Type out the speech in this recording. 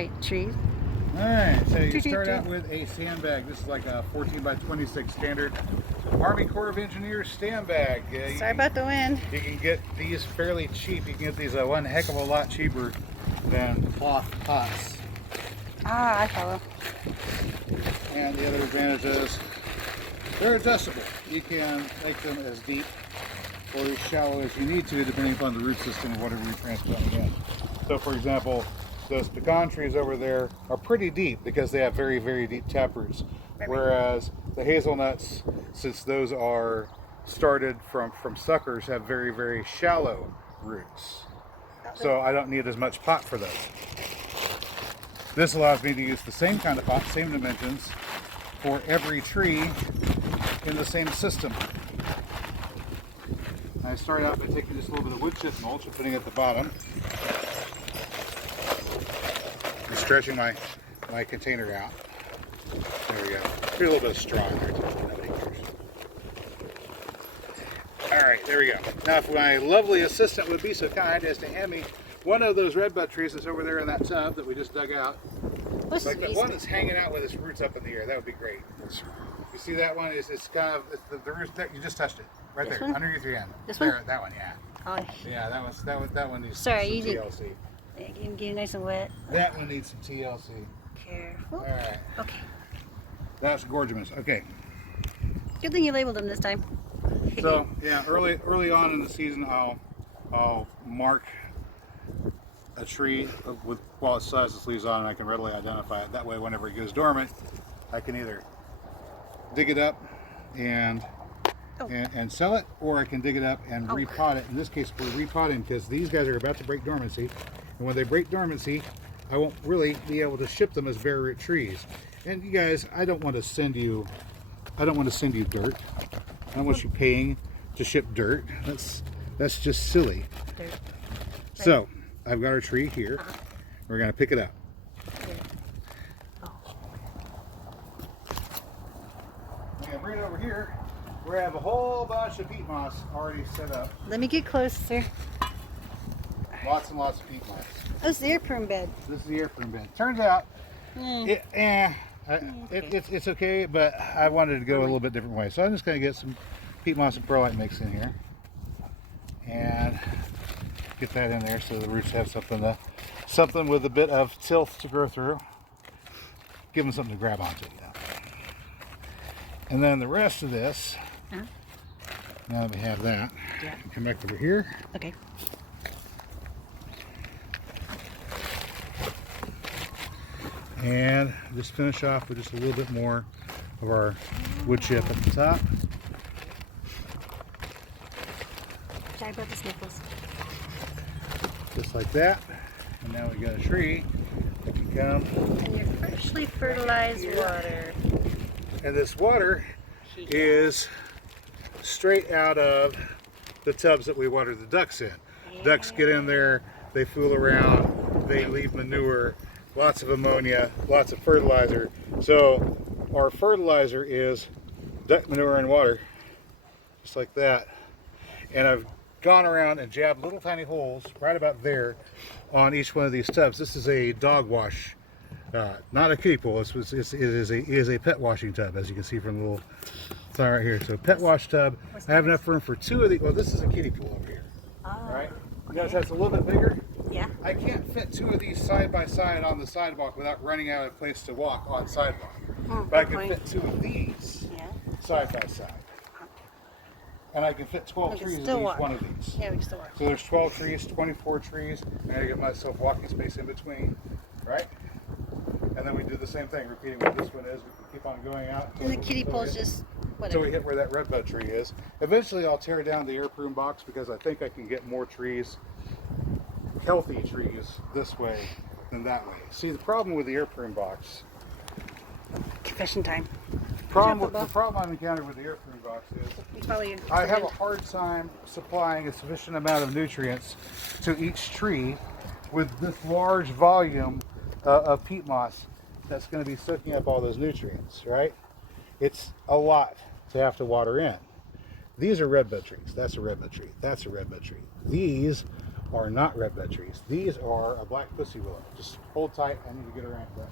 right, trees. Alright, so you start out with a sandbag. This is like a 14 by 26 standard Army Corps of Engineers sandbag. Sorry about the wind. You can get these fairly cheap. You can get these one heck of a lot cheaper than cloth pots. Ah, I follow. And the other advantage is they're adjustable. You can make them as deep or as shallow as you need to, depending upon the root system of whatever you're transplanting in. So, for example, those pecan trees over there are pretty deep because they have very, very deep taproots. Whereas the hazelnuts, since those are started from suckers, have very, very shallow roots. So I don't need as much pot for those. This allows me to use the same kind of pot, same dimensions, for every tree in the same system. I start out by taking just a little bit of wood chip mulch and putting it at the bottom. I'm stretching my container out. There we go. Here's a little bit of straw in there too. Nobody cares. Alright, there we go. Now if my lovely assistant would be so kind as to hand me one of those redbud trees that's over there in that tub that we just dug out. Like the one that's hanging out with its roots up in the air. That would be great. You see that one? It's kind of the roots that you just touched it. Right this there, one? Underneath your hand. This there, one? That one, yeah. Oh. Yeah, that one needs Sorry, some easy. TLC. Get it nice and wet. That one needs some TLC. Careful. All right. Okay. That's gorgeous. Okay. Good thing you labeled them this time. So yeah, early on in the season, I'll mark a tree with while it still has its leaves on, and I can readily identify it. That way, whenever it goes dormant, I can either dig it up and sell it, or I can dig it up and repot it. In this case, we're repotting because these guys are about to break dormancy, and when they break dormancy, I won't really be able to ship them as bare root trees. And you guys, I don't want to send you dirt. I don't want you paying to ship dirt. That's just silly. Dirt. Right. So I've got our tree here. We're gonna pick it up. And bring it over here. We have a whole bunch of peat moss already set up. Let me get closer. Lots and lots of peat moss. Oh, it's the air prune bed. This is the air prune bed. Turns out, it's okay, but I wanted to go a little bit different way. So I'm just going to get some peat moss and perlite mix in here, and get that in there so the roots have something with a bit of tilth to grow through. Give them something to grab onto. And then the rest of this, now that we have that, come back over here. Okay. And just finish off with just a little bit more of our wood chip at the top. Sorry about the sniffles. Just like that. And now we got a tree that can come. And your freshly fertilized water. And this water is straight out of the tubs that we water the ducks in. Ducks get in there, they fool around, they leave manure, lots of ammonia, lots of fertilizer. So our fertilizer is duck manure and water, just like that. And I've gone around and jabbed little tiny holes right about there on each one of these tubs. This is a dog wash, not a kiddie pool. It is a pet washing tub, as you can see from the little sign right here. So pet wash tub. I have enough room for 2 of these. Well, this is a kiddie pool over here. All right. You guys, that's a little bit bigger. Yeah. I can't fit 2 of these side by side on the sidewalk without running out of place to walk on sidewalk. But I can fit 2 of these side by side. And I can fit 12 trees in each one of these. Yeah, we can still walk. So there's 12 trees, 24 trees. I gotta get myself walking space in between, right? And then we do the same thing, repeating what this one is. We can keep on going out. And the kiddie pool is just whatever. Until we hit where that redbud tree is. Eventually I'll tear down the air prune box because I think I can get more trees, healthy trees, this way than that way. See, the problem with the air prune box. Confession time. The problem I've encountered with the air prune box is I have a hard time supplying a sufficient amount of nutrients to each tree with this large volume of peat moss that's going to be soaking up all those nutrients, right? It's a lot to have to water in. These are redbud trees. That's a redbud tree. That's a redbud tree. These are not red bud trees. These are a black pussy willow. Just hold tight. I need to get around to that.